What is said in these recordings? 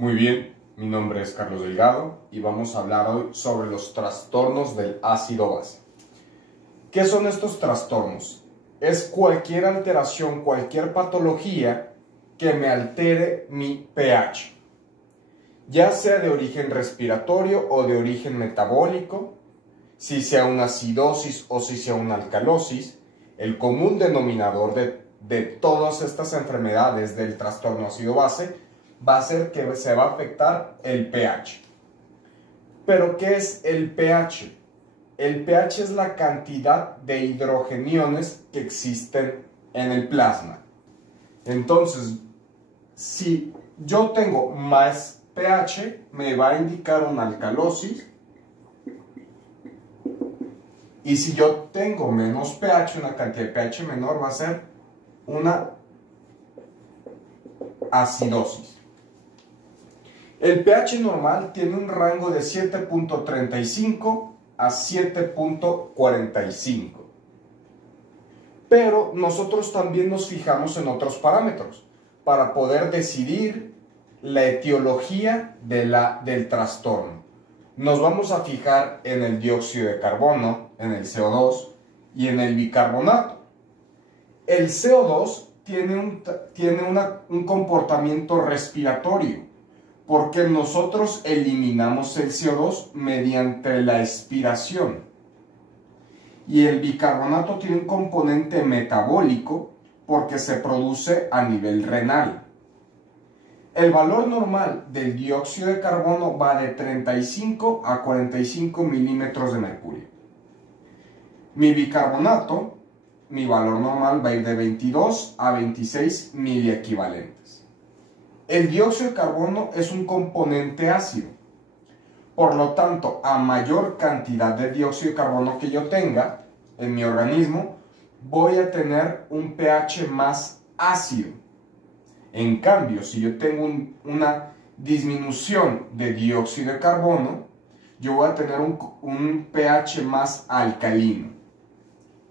Muy bien, mi nombre es Carlos Delgado y vamos a hablar hoy sobre los trastornos del ácido base. ¿Qué son estos trastornos? Es cualquier alteración, cualquier patología que me altere mi pH, ya sea de origen respiratorio o de origen metabólico, si sea una acidosis o si sea una alcalosis. El común denominador de todas estas enfermedades del trastorno ácido base va a ser que se va a afectar el pH. ¿Pero qué es el pH? El pH es la cantidad de hidrogeniones que existen en el plasma. Entonces, si yo tengo más pH, me va a indicar una alcalosis. Y si yo tengo menos pH, una cantidad de pH menor, va a ser una acidosis. El pH normal tiene un rango de 7.35 a 7.45. Pero nosotros también nos fijamos en otros parámetros para poder decidir la etiología del trastorno. Nos vamos a fijar en el dióxido de carbono, en el CO2 y en el bicarbonato. El CO2 tiene un comportamiento respiratorio, porque nosotros eliminamos el CO2 mediante la expiración. Y el bicarbonato tiene un componente metabólico porque se produce a nivel renal. El valor normal del dióxido de carbono va de 35 a 45 milímetros de mercurio. Mi bicarbonato, mi valor normal va a ir de 22 a 26 miliequivalentes. El dióxido de carbono es un componente ácido. Por lo tanto, a mayor cantidad de dióxido de carbono que yo tenga en mi organismo, voy a tener un pH más ácido. En cambio, si yo tengo una disminución de dióxido de carbono, yo voy a tener un pH más alcalino.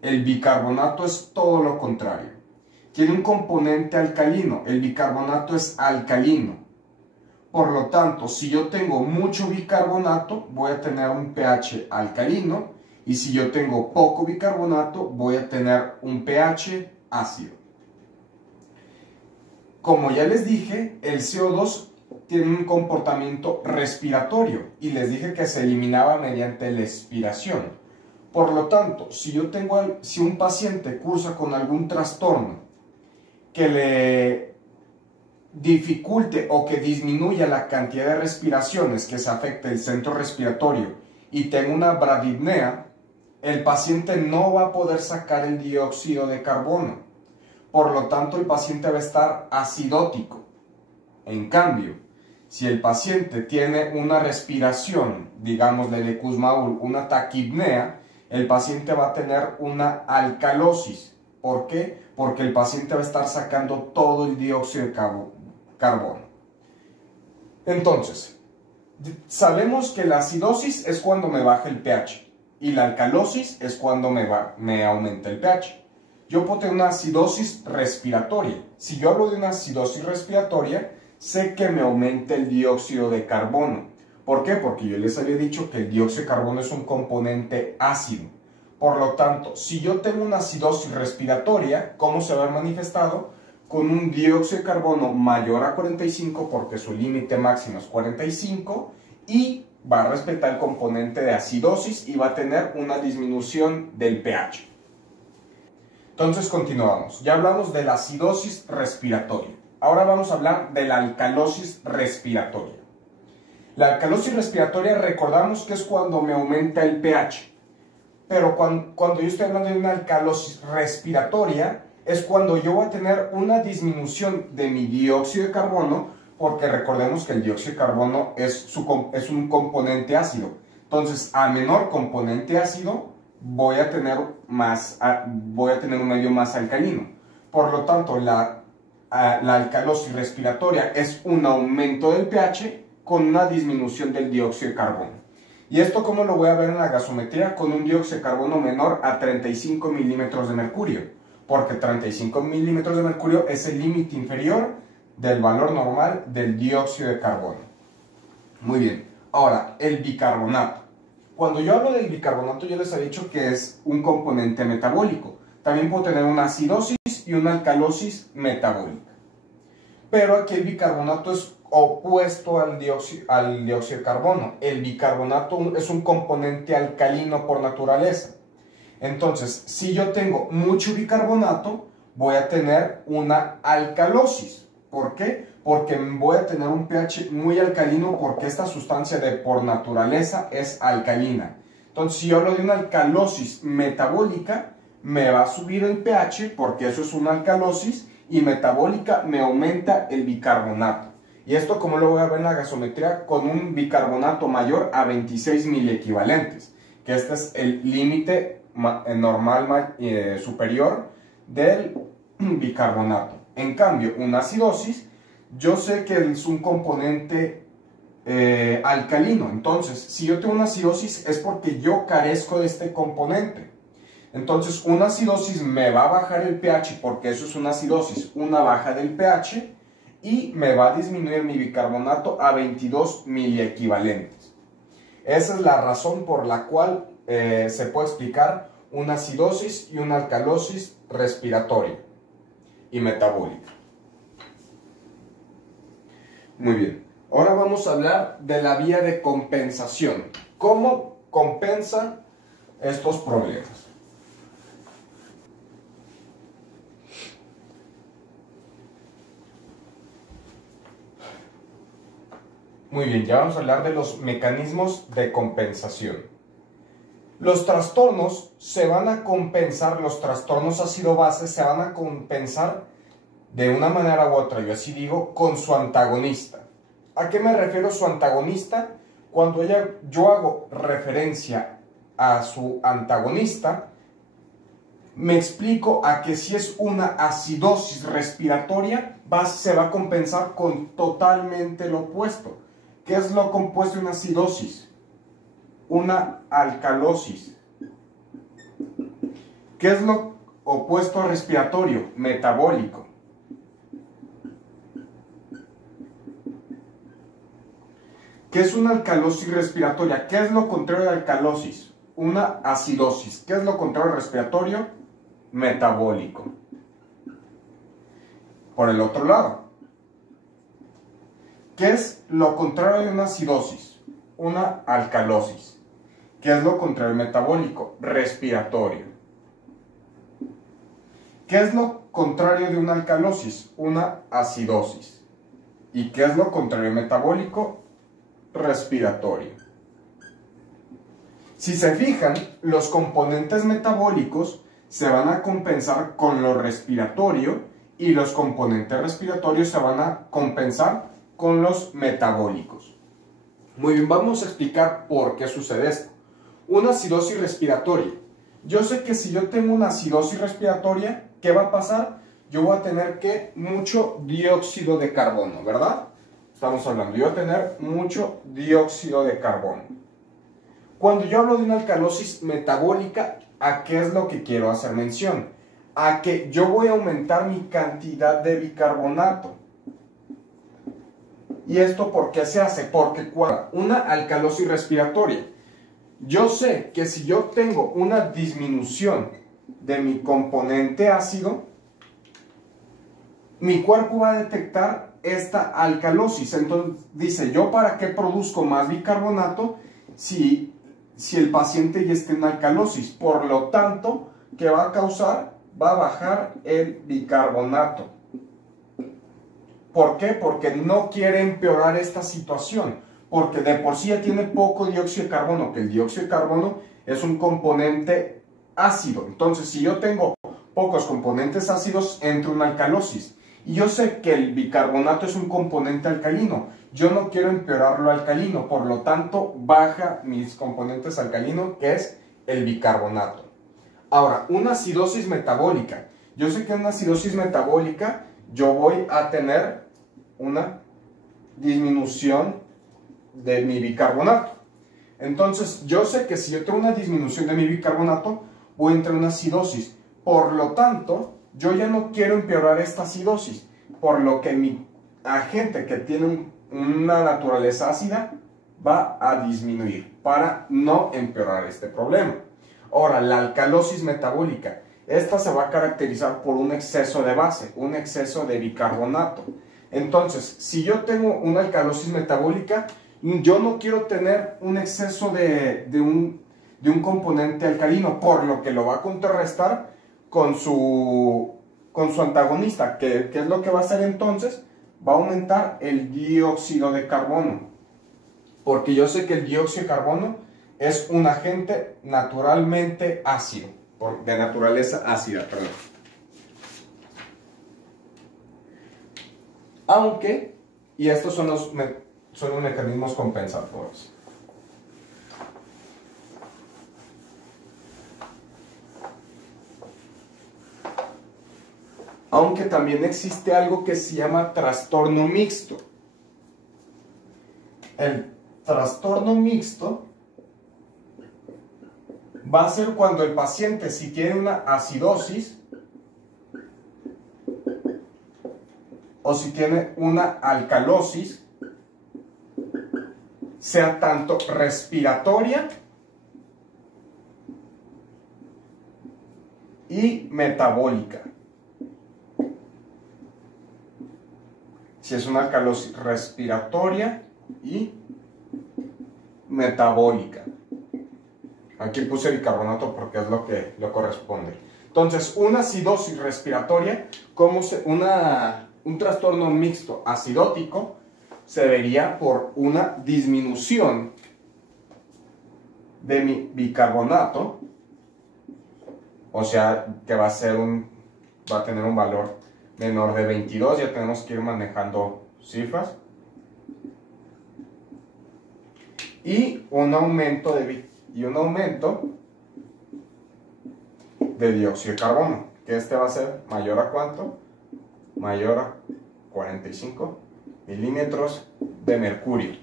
El bicarbonato es todo lo contrario. Tiene un componente alcalino. El bicarbonato es alcalino. Por lo tanto, si yo tengo mucho bicarbonato, voy a tener un pH alcalino. Y si yo tengo poco bicarbonato, voy a tener un pH ácido. Como ya les dije, el CO2 tiene un comportamiento respiratorio y les dije que se eliminaba mediante la expiración. Por lo tanto, si un paciente cursa con algún trastorno que le dificulte o que disminuya la cantidad de respiraciones que se afecte el centro respiratorio y tenga una bradipnea, el paciente no va a poder sacar el dióxido de carbono. Por lo tanto, el paciente va a estar acidótico. En cambio, si el paciente tiene una respiración, digámosle de Kussmaul, una taquipnea, el paciente va a tener una alcalosis. ¿Por qué? Porque el paciente va a estar sacando todo el dióxido de carbono. Entonces, sabemos que la acidosis es cuando me baja el pH y la alcalosis es cuando me aumenta el pH. Yo puedo tener una acidosis respiratoria. Si yo hablo de una acidosis respiratoria, sé que me aumenta el dióxido de carbono. ¿Por qué? Porque yo les había dicho que el dióxido de carbono es un componente ácido. Por lo tanto, si yo tengo una acidosis respiratoria, ¿cómo se va a ver manifestado? Con un dióxido de carbono mayor a 45, porque su límite máximo es 45, y va a respetar el componente de acidosis y va a tener una disminución del pH. Entonces continuamos. Ya hablamos de la acidosis respiratoria. Ahora vamos a hablar de la alcalosis respiratoria. La alcalosis respiratoria, recordamos que es cuando me aumenta el pH. Pero cuando yo estoy hablando de una alcalosis respiratoria, es cuando yo voy a tener una disminución de mi dióxido de carbono, porque recordemos que el dióxido de carbono es un componente ácido. Entonces, a menor componente ácido, voy a tener un medio más alcalino. Por lo tanto, la alcalosis respiratoria es un aumento del pH con una disminución del dióxido de carbono. ¿Y esto cómo lo voy a ver en la gasometría? Con un dióxido de carbono menor a 35 milímetros de mercurio, porque 35 milímetros de mercurio es el límite inferior del valor normal del dióxido de carbono. Muy bien, ahora el bicarbonato. Cuando yo hablo del bicarbonato, yo les he dicho que es un componente metabólico. También puedo tener una acidosis y una alcalosis metabólica. Pero aquí el bicarbonato es opuesto al dióxido de carbono. El bicarbonato es un componente alcalino por naturaleza. Entonces, si yo tengo mucho bicarbonato, voy a tener una alcalosis. ¿Por qué? Porque voy a tener un pH muy alcalino, porque esta sustancia por naturaleza es alcalina. Entonces, si yo hablo de una alcalosis metabólica, me va a subir el pH, porque eso es una alcalosis, y metabólica me aumenta el bicarbonato. Y esto, como lo voy a ver en la gasometría, con un bicarbonato mayor a 26 miliequivalentes, que este es el límite normal superior del bicarbonato. En cambio, una acidosis, yo sé que es un componente alcalino. Entonces, si yo tengo una acidosis es porque yo carezco de este componente. Entonces, una acidosis me va a bajar el pH, porque eso es una acidosis, una baja del pH, y me va a disminuir mi bicarbonato a 22 miliequivalentes. Esa es la razón por la cual se puede explicar una acidosis y una alcalosis respiratoria y metabólica. Muy bien, ahora vamos a hablar de la vía de compensación. ¿Cómo compensa estos problemas? Muy bien, ya vamos a hablar de los mecanismos de compensación. Los trastornos se van a compensar, los trastornos ácido-base se van a compensar de una manera u otra, yo así digo, con su antagonista. ¿A qué me refiero su antagonista? Cuando yo hago referencia a su antagonista, me explico a que si es una acidosis respiratoria, se va a compensar con totalmente lo opuesto. ¿Qué es lo compuesto de una acidosis? Una alcalosis. ¿Qué es lo opuesto a respiratorio? Metabólico. ¿Qué es una alcalosis respiratoria? ¿Qué es lo contrario de alcalosis? Una acidosis. ¿Qué es lo contrario de respiratorio? Metabólico. Por el otro lado, ¿qué es lo contrario de una acidosis? Una alcalosis. ¿Qué es lo contrario metabólico? Respiratorio. ¿Qué es lo contrario de una alcalosis? Una acidosis. ¿Y qué es lo contrario metabólico? Respiratorio. Si se fijan, los componentes metabólicos se van a compensar con lo respiratorio y los componentes respiratorios se van a compensar con los metabólicos. Muy bien, vamos a explicar por qué sucede esto. Una acidosis respiratoria. Yo sé que si yo tengo una acidosis respiratoria, ¿qué va a pasar? Yo voy a tener mucho dióxido de carbono, ¿verdad? Estamos hablando, yo voy a tener mucho dióxido de carbono. Cuando yo hablo de una alcalosis metabólica, ¿a qué es lo que quiero hacer mención? A que yo voy a aumentar mi cantidad de bicarbonato. ¿Y esto por qué se hace? Porque una alcalosis respiratoria. Yo sé que si yo tengo una disminución de mi componente ácido, mi cuerpo va a detectar esta alcalosis. Entonces dice, ¿yo para qué produzco más bicarbonato si el paciente ya está en alcalosis? Por lo tanto, ¿qué va a causar? Va a bajar el bicarbonato. ¿Por qué? Porque no quiere empeorar esta situación. Porque de por sí ya tiene poco dióxido de carbono, que el dióxido de carbono es un componente ácido. Entonces, si yo tengo pocos componentes ácidos, entra una alcalosis. Y yo sé que el bicarbonato es un componente alcalino. Yo no quiero empeorar lo alcalino, por lo tanto, baja mis componentes alcalinos, que es el bicarbonato. Ahora, una acidosis metabólica. Yo sé que en una acidosis metabólica yo voy a tener una disminución de mi bicarbonato. Entonces, yo sé que si yo tengo una disminución de mi bicarbonato, voy a entrar en una acidosis. Por lo tanto, yo ya no quiero empeorar esta acidosis, por lo que mi agente que tiene una naturaleza ácida va a disminuir para no empeorar este problema. Ahora, la alcalosis metabólica. Esta se va a caracterizar por un exceso de base, un exceso de bicarbonato. Entonces, si yo tengo una alcalosis metabólica, yo no quiero tener un exceso de un componente alcalino, por lo que lo va a contrarrestar con su antagonista. ¿Qué es lo que va a hacer entonces? Va a aumentar el dióxido de carbono. Porque yo sé que el dióxido de carbono es un agente naturalmente ácido, de naturaleza ácida, perdón. Aunque, y estos son los mecanismos compensatorios. Aunque también existe algo que se llama trastorno mixto. El trastorno mixto va a ser cuando el paciente, si tiene una acidosis o si tiene una alcalosis, sea tanto respiratoria y metabólica. Si es una alcalosis respiratoria y metabólica. Aquí puse bicarbonato porque es lo que lo corresponde. Entonces, una acidosis respiratoria, un trastorno mixto acidótico, se vería por una disminución de mi bicarbonato, o sea, que va a tener un valor menor de 22, ya tenemos que ir manejando cifras, y un aumento de dióxido de carbono, que este va a ser mayor a ¿cuánto? Mayor a 45 milímetros de mercurio.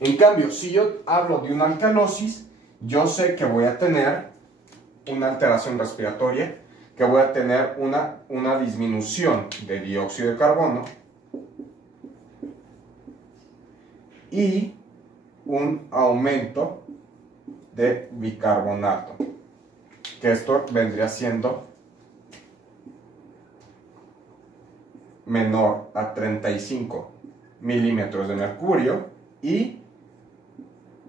En cambio, si yo hablo de una alcalosis, yo sé que voy a tener una alteración respiratoria, que voy a tener una disminución de dióxido de carbono y un aumento de bicarbonato, que esto vendría siendo menor a 35 milímetros de mercurio y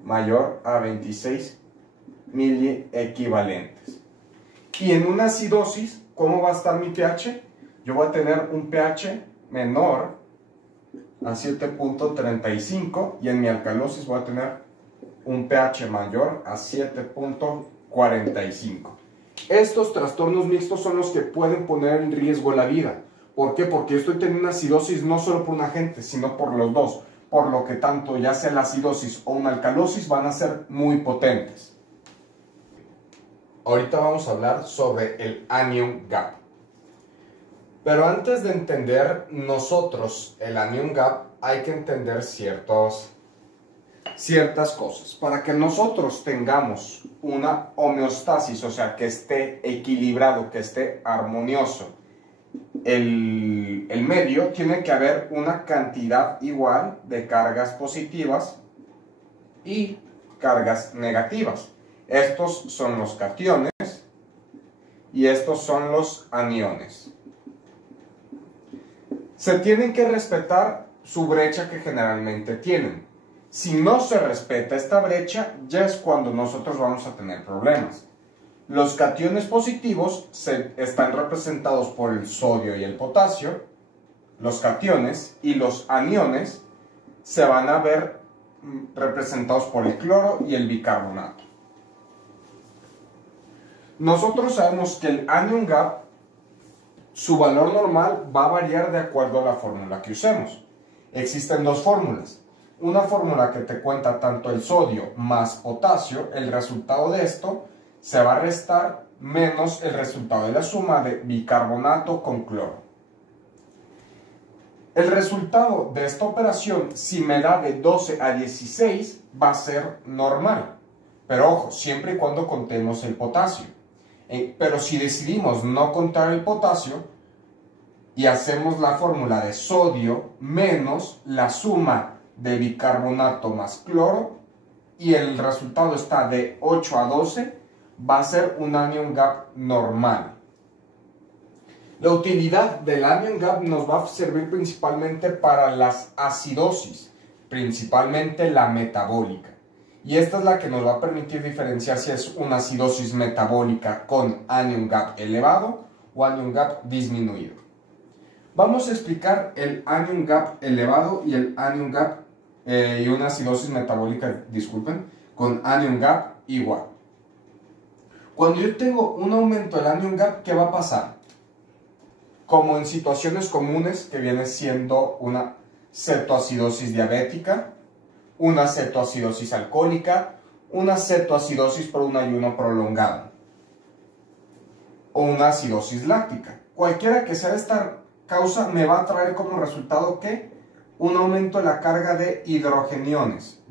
mayor a 26 miliequivalentes. Y en una acidosis, ¿cómo va a estar mi pH? Yo voy a tener un pH menor a 7.35 y en mi alcalosis voy a tener un pH mayor a 7.45. Estos trastornos mixtos son los que pueden poner en riesgo la vida. ¿Por qué? Porque yo estoy teniendo una acidosis no solo por un agente, sino por los dos. Por lo que tanto ya sea la acidosis o una alcalosis van a ser muy potentes. Ahorita vamos a hablar sobre el anion gap. Pero antes de entender nosotros el anion gap, hay que entender ciertas cosas. Para que nosotros tengamos una homeostasis, o sea, que esté equilibrado, que esté armonioso, el medio, tiene que haber una cantidad igual de cargas positivas y cargas negativas. Estos son los cationes y estos son los aniones. Se tienen que respetar su brecha que generalmente tienen. Si no se respeta esta brecha, ya es cuando nosotros vamos a tener problemas. Los cationes positivos están representados por el sodio y el potasio. Los cationes y los aniones se van a ver representados por el cloro y el bicarbonato. Nosotros sabemos que el anion gap, su valor normal va a variar de acuerdo a la fórmula que usemos. Existen dos fórmulas. Una fórmula que te cuenta tanto el sodio más potasio, el resultado de esto se va a restar menos el resultado de la suma de bicarbonato con cloro. El resultado de esta operación, si me da de 12 a 16, va a ser normal. Pero ojo, siempre y cuando contemos el potasio. Pero si decidimos no contar el potasio, y hacemos la fórmula de sodio menos la suma de bicarbonato más cloro, y el resultado está de 8 a 12, va a ser un anion gap normal. La utilidad del anion gap nos va a servir principalmente para las acidosis, principalmente la metabólica. Y esta es la que nos va a permitir diferenciar si es una acidosis metabólica con anion gap elevado o anion gap disminuido. Vamos a explicar el anion gap elevado y el anion gap y una acidosis metabólica, disculpen, con anion gap igual. Cuando yo tengo un aumento del anion gap, ¿qué va a pasar? Como en situaciones comunes, que viene siendo una cetoacidosis diabética, una cetoacidosis alcohólica, una cetoacidosis por un ayuno prolongado o una acidosis láctica. Cualquiera que sea esta causa me va a traer como resultado que un aumento de la carga de hidrogeniones.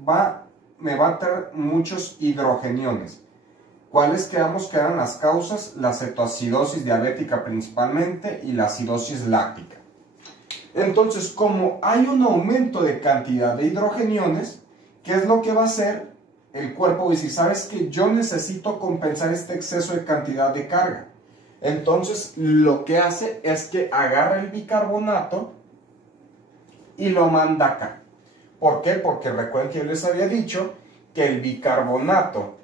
Me va a traer muchos hidrogeniones. ¿Cuáles creamos que eran las causas? La cetoacidosis diabética principalmente y la acidosis láctica. Entonces, como hay un aumento de cantidad de hidrogeniones, ¿qué es lo que va a hacer el cuerpo? Y si sabes que yo necesito compensar este exceso de cantidad de carga, entonces lo que hace es que agarra el bicarbonato y lo manda acá. ¿Por qué? Porque recuerden que yo les había dicho que el bicarbonato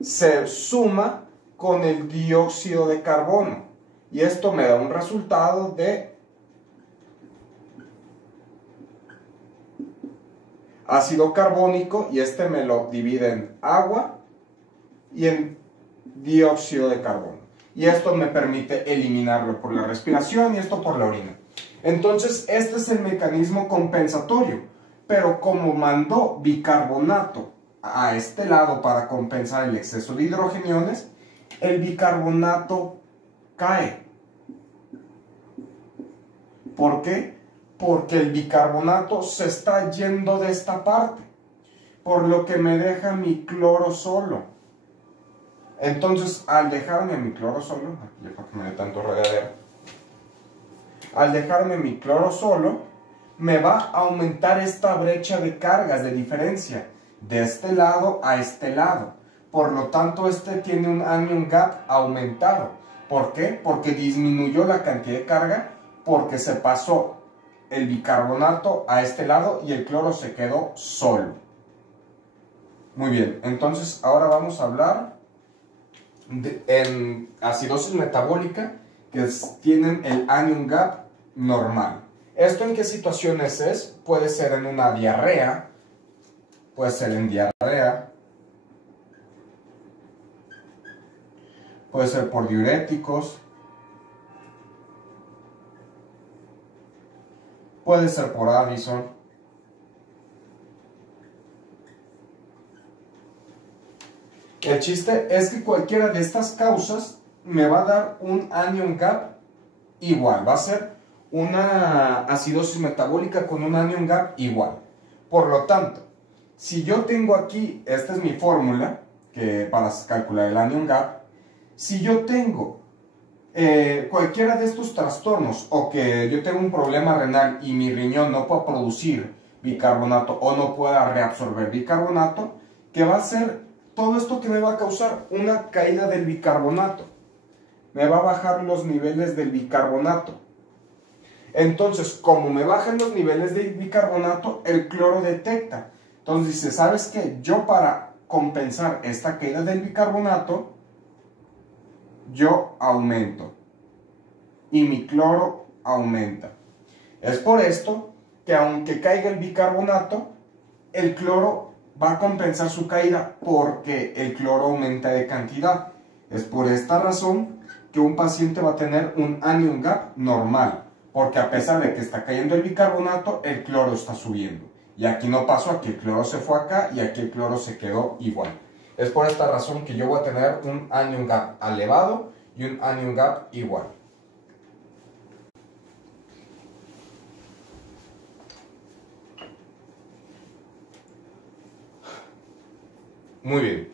se suma con el dióxido de carbono. Y esto me da un resultado de ácido carbónico, y este me lo divide en agua y en dióxido de carbono. Y esto me permite eliminarlo por la respiración y esto por la orina. Entonces, este es el mecanismo compensatorio. Pero como mandó bicarbonato a este lado para compensar el exceso de hidrogeniones, el bicarbonato cae. ¿Por qué? Porque el bicarbonato se está yendo de esta parte, por lo que me deja mi cloro solo. Entonces, al dejarme mi cloro solo, aquí para que me dé tanto regadero, al dejarme mi cloro solo, me va a aumentar esta brecha de cargas, de diferencia, de este lado a este lado. Por lo tanto, este tiene un anion gap aumentado. ¿Por qué? Porque disminuyó la cantidad de carga, porque se pasó el bicarbonato a este lado y el cloro se quedó solo. Muy bien, entonces ahora vamos a hablar en acidosis metabólica que tienen el anion gap normal. ¿Esto en qué situaciones es? Puede ser en una diarrea, puede ser en diarrea, puede ser por diuréticos, puede ser por Addison. El chiste es que cualquiera de estas causas me va a dar un anion gap igual. Va a ser una acidosis metabólica con un anion gap igual. Por lo tanto, si yo tengo aquí, esta es mi fórmula para calcular el anion gap. Si yo tengo cualquiera de estos trastornos, o que yo tengo un problema renal y mi riñón no pueda producir bicarbonato o no pueda reabsorber bicarbonato, ¿qué va a hacer todo esto? Que me va a causar una caída del bicarbonato. Me va a bajar los niveles del bicarbonato. Entonces, como me bajan los niveles de bicarbonato, el cloro detecta. Entonces dice, ¿sabes qué? Yo, para compensar esta caída del bicarbonato, yo aumento y mi cloro aumenta. Es por esto que aunque caiga el bicarbonato, el cloro va a compensar su caída, porque el cloro aumenta de cantidad. Es por esta razón que un paciente va a tener un anion gap normal, porque a pesar de que está cayendo el bicarbonato, el cloro está subiendo. Y aquí no pasó, aquí el cloro se fue acá y aquí el cloro se quedó igual. Es por esta razón que yo voy a tener un anion gap elevado y un anion gap igual. Muy bien.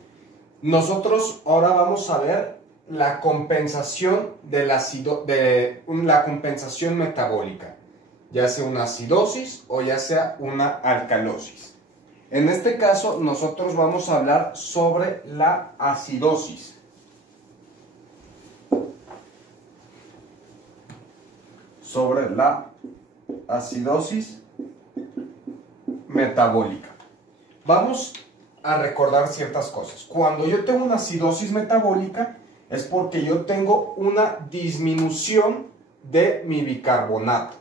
Nosotros ahora vamos a ver la compensación la compensación metabólica, ya sea una acidosis o ya sea una alcalosis. En este caso, nosotros vamos a hablar sobre la acidosis. Sobre la acidosis metabólica. Vamos a recordar ciertas cosas. Cuando yo tengo una acidosis metabólica es porque yo tengo una disminución de mi bicarbonato.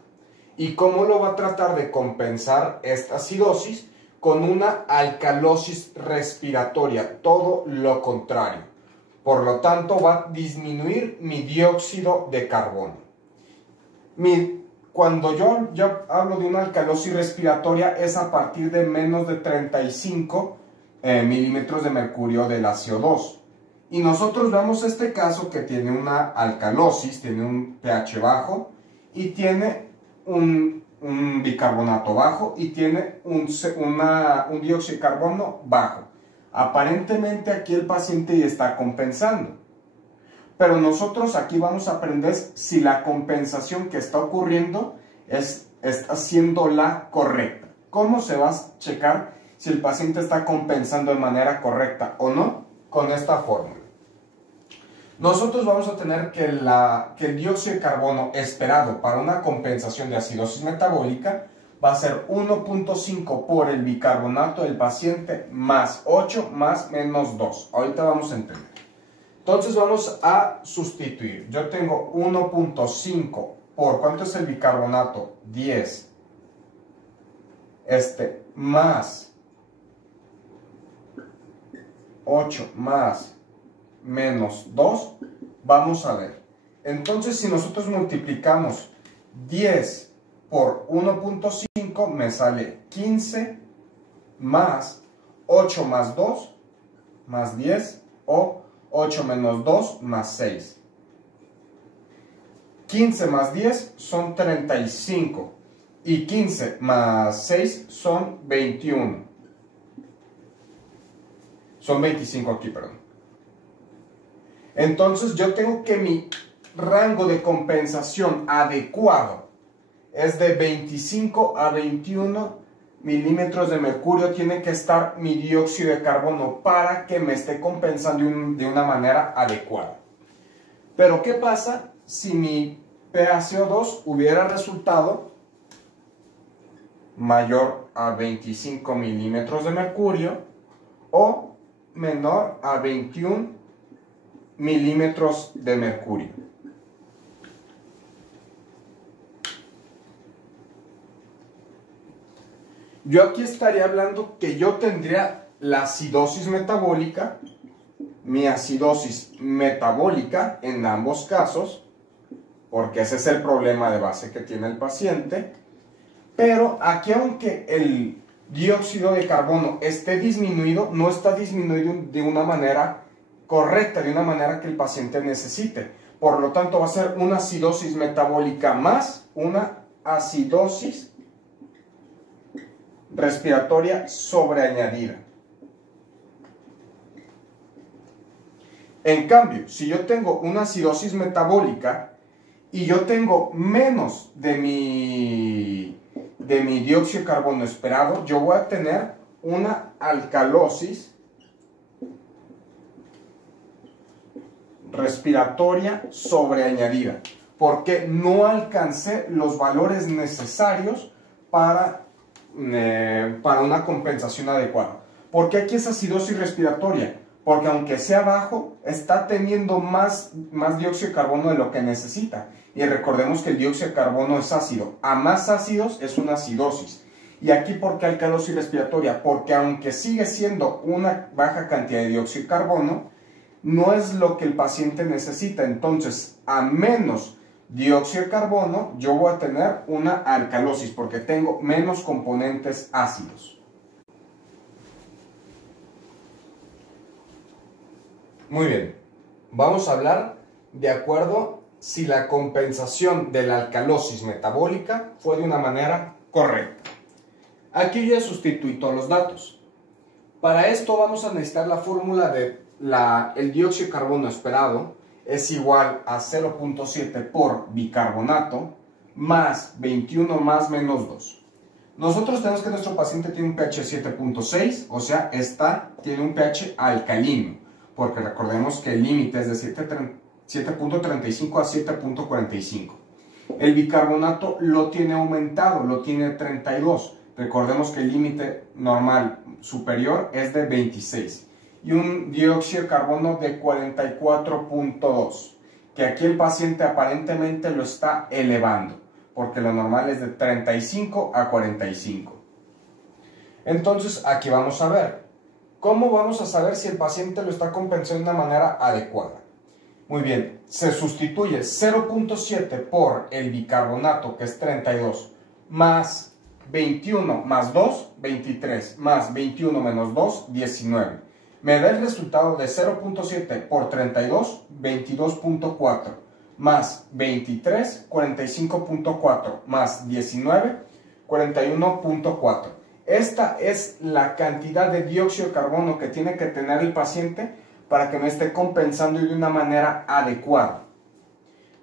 ¿Y cómo lo va a tratar de compensar esta acidosis? Con una alcalosis respiratoria, todo lo contrario. Por lo tanto, va a disminuir mi dióxido de carbono. Cuando yo hablo de una alcalosis respiratoria es a partir de menos de 35 milímetros de mercurio del CO2. Y nosotros vemos este caso que tiene una alcalosis, tiene un pH bajo y tiene un bicarbonato bajo y tiene un dióxido de carbono bajo. Aparentemente aquí el paciente ya está compensando. Pero nosotros aquí vamos a aprender si la compensación que está ocurriendo está siendo la correcta. ¿Cómo se va a checar si el paciente está compensando de manera correcta o no? Con esta fórmula. Nosotros vamos a tener que el dióxido de carbono esperado para una compensación de acidosis metabólica va a ser 1.5 por el bicarbonato del paciente más 8 más menos 2. Ahorita vamos a entender. Entonces vamos a sustituir. Yo tengo 1.5 por, ¿cuánto es el bicarbonato? 10. Más 8 más menos 2. Vamos a ver. Entonces si nosotros multiplicamos 10 por 1.5 me sale 15 más 8 más 2 más 10 o 8 menos 2 más 6. 15 más 10 son 35 y 15 más 6 son 21. Son 25 aquí, perdón. Entonces yo tengo que mi rango de compensación adecuado es de 25 a 21 milímetros de mercurio. Tiene que estar mi dióxido de carbono para que me esté compensando de una manera adecuada. Pero ¿qué pasa si mi PaCO2 hubiera resultado mayor a 25 milímetros de mercurio o menor a 21 milímetros de mercurio? Yo aquí estaría hablando que yo tendría la acidosis metabólica, mi acidosis metabólica en ambos casos, porque ese es el problema de base que tiene el paciente. Pero aquí, aunque el dióxido de carbono esté disminuido, no está disminuido de una manera correcta, de una manera que el paciente necesite. Por lo tanto, va a ser una acidosis metabólica más una acidosis respiratoria sobreañadida. En cambio, si yo tengo una acidosis metabólica y yo tengo menos de mi dióxido de carbono esperado, yo voy a tener una alcalosis respiratoria sobreañadida, porque no alcancé los valores necesarios para una compensación adecuada. ¿Por qué aquí es acidosis respiratoria? Porque aunque sea bajo, está teniendo más dióxido de carbono de lo que necesita. Y recordemos que el dióxido de carbono es ácido. A más ácidos es una acidosis. Y aquí, ¿por qué alcalosis respiratoria? Porque aunque sigue siendo una baja cantidad de dióxido de carbono, no es lo que el paciente necesita. Entonces, a menos dióxido de carbono, yo voy a tener una alcalosis porque tengo menos componentes ácidos. Muy bien, vamos a hablar de acuerdo si la compensación de la alcalosis metabólica fue de una manera correcta. Aquí ya sustituí todos los datos. Para esto vamos a necesitar la fórmula de el dióxido de carbono esperado es igual a 0.7 por bicarbonato más 21 más menos 2. Nosotros tenemos que nuestro paciente tiene un pH 7.6, o sea, tiene un pH alcalino, porque recordemos que el límite es de 7.35 a 7.45. El bicarbonato lo tiene aumentado, lo tiene 32. Recordemos que el límite normal superior es de 26. Y un dióxido de carbono de 44.2, que aquí el paciente aparentemente lo está elevando, porque lo normal es de 35 a 45. Entonces aquí vamos a ver, ¿cómo vamos a saber si el paciente lo está compensando de una manera adecuada? Muy bien, se sustituye 0.7 por el bicarbonato, que es 32, más 21 más 2, 23, más 21 menos 2, 19. Me da el resultado de 0.7 por 32, 22.4, más 23, 45.4, más 19, 41.4. Esta es la cantidad de dióxido de carbono que tiene que tener el paciente para que me esté compensando de una manera adecuada.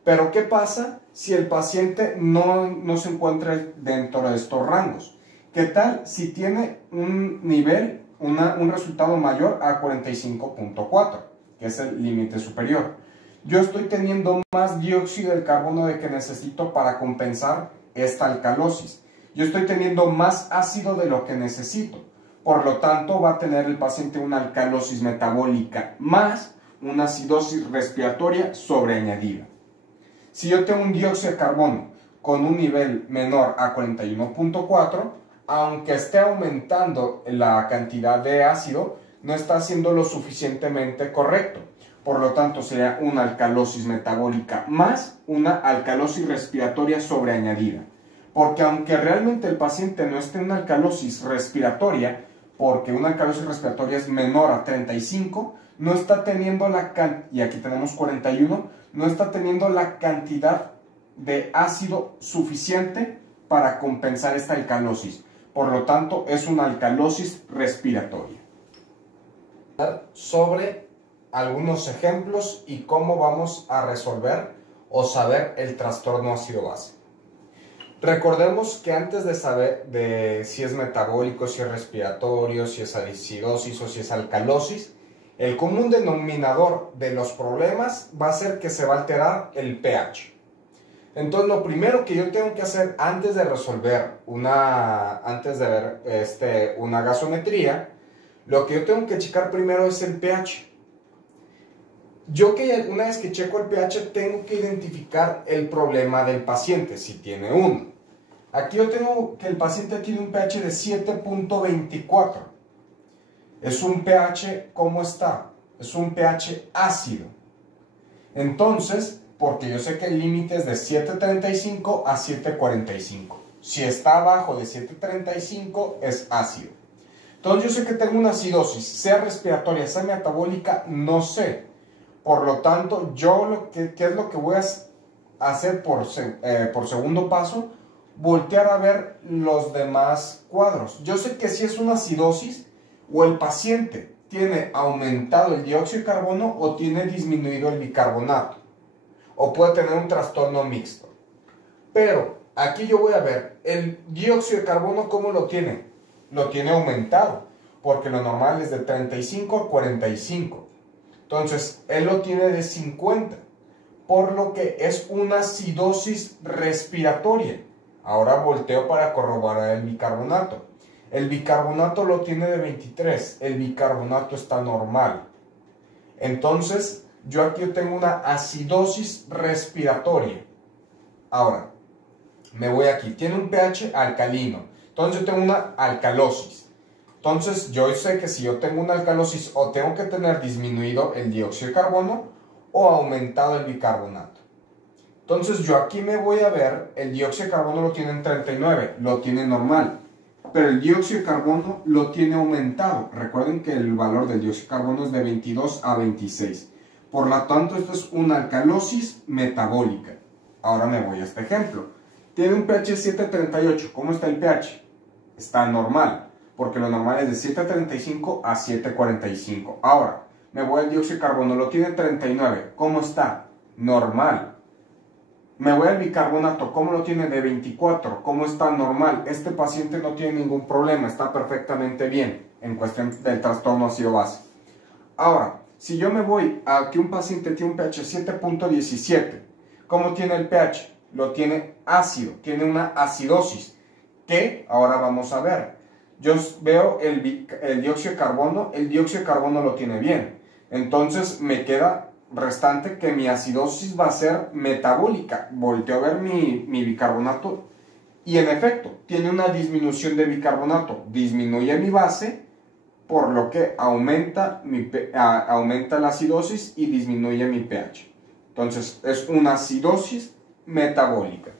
Pero ¿qué pasa si el paciente no se encuentra dentro de estos rangos? ¿Qué tal si tiene un nivel, un resultado mayor a 45.4, que es el límite superior? Yo estoy teniendo más dióxido de carbono de que necesito para compensar esta alcalosis. Yo estoy teniendo más ácido de lo que necesito. Por lo tanto, va a tener el paciente una alcalosis metabólica más una acidosis respiratoria sobreañadida. Si yo tengo un dióxido de carbono con un nivel menor a 41.4, aunque esté aumentando la cantidad de ácido, no está siendo lo suficientemente correcto. Por lo tanto, sería una alcalosis metabólica más una alcalosis respiratoria sobreañadida. Porque aunque realmente el paciente no esté en una alcalosis respiratoria, porque una alcalosis respiratoria es menor a 35, no está teniendo y aquí tenemos 41, no está teniendo la cantidad de ácido suficiente para compensar esta alcalosis. Por lo tanto, es una alcalosis respiratoria. Sobre algunos ejemplos y cómo vamos a resolver o saber el trastorno ácido-base. Recordemos que antes de saber de si es metabólico, si es respiratorio, si es acidosis o si es alcalosis, el común denominador de los problemas va a ser que se va a alterar el pH. Entonces, lo primero que yo tengo que hacer antes de resolver una gasometría, lo que yo tengo que checar primero es el pH. Una vez que checo el pH, tengo que identificar el problema del paciente, si tiene uno. Aquí yo tengo que el paciente tiene un pH de 7.24. Es un pH, ¿cómo está? Es un pH ácido. Entonces, porque yo sé que el límite es de 7.35 a 7.45. Si está abajo de 7.35, es ácido. Entonces, yo sé que tengo una acidosis, sea respiratoria, sea metabólica, no sé. Por lo tanto, ¿qué es lo que voy a hacer por segundo paso? Voltear a ver los demás cuadros. Yo sé que si es una acidosis o el paciente tiene aumentado el dióxido de carbono o tiene disminuido el bicarbonato. O puede tener un trastorno mixto. Pero aquí yo voy a ver el dióxido de carbono, ¿cómo lo tiene? Lo tiene aumentado, porque lo normal es de 35 a 45. Entonces, él lo tiene de 50, por lo que es una acidosis respiratoria. Ahora volteo para corroborar el bicarbonato. El bicarbonato lo tiene de 23, el bicarbonato está normal. Entonces, yo aquí tengo una acidosis respiratoria. Ahora, me voy aquí, tiene un pH alcalino, entonces yo tengo una alcalosis. Entonces, yo sé que si yo tengo una alcalosis, o tengo que tener disminuido el dióxido de carbono o aumentado el bicarbonato. Entonces, yo aquí me voy a ver, el dióxido de carbono lo tiene en 39, lo tiene normal. Pero el dióxido de carbono lo tiene aumentado. Recuerden que el valor del dióxido de carbono es de 22 a 26. Por lo tanto, esto es una alcalosis metabólica. Ahora me voy a este ejemplo. Tiene un pH 7.38. ¿Cómo está el pH? Está normal, porque lo normal es de 7.35 a 7.45. Ahora, Me voy al dióxido de carbono, lo tiene 39. ¿Cómo está? Normal. Me voy al bicarbonato, ¿cómo lo tiene? De 24. ¿Cómo está? Normal. Este paciente no tiene ningún problema, está perfectamente bien en cuestión del trastorno ácido-base. Ahora, si yo me voy a que un paciente tiene un pH 7.17, ¿cómo tiene el pH? Lo tiene ácido, tiene una acidosis, que ahora vamos a ver. Yo veo el dióxido de carbono, el dióxido de carbono lo tiene bien. Entonces me queda restante que mi acidosis va a ser metabólica. Volteo a ver mi bicarbonato y en efecto tiene una disminución de bicarbonato. Disminuye mi base, por lo que aumenta la acidosis y disminuye mi pH. Entonces es una acidosis metabólica.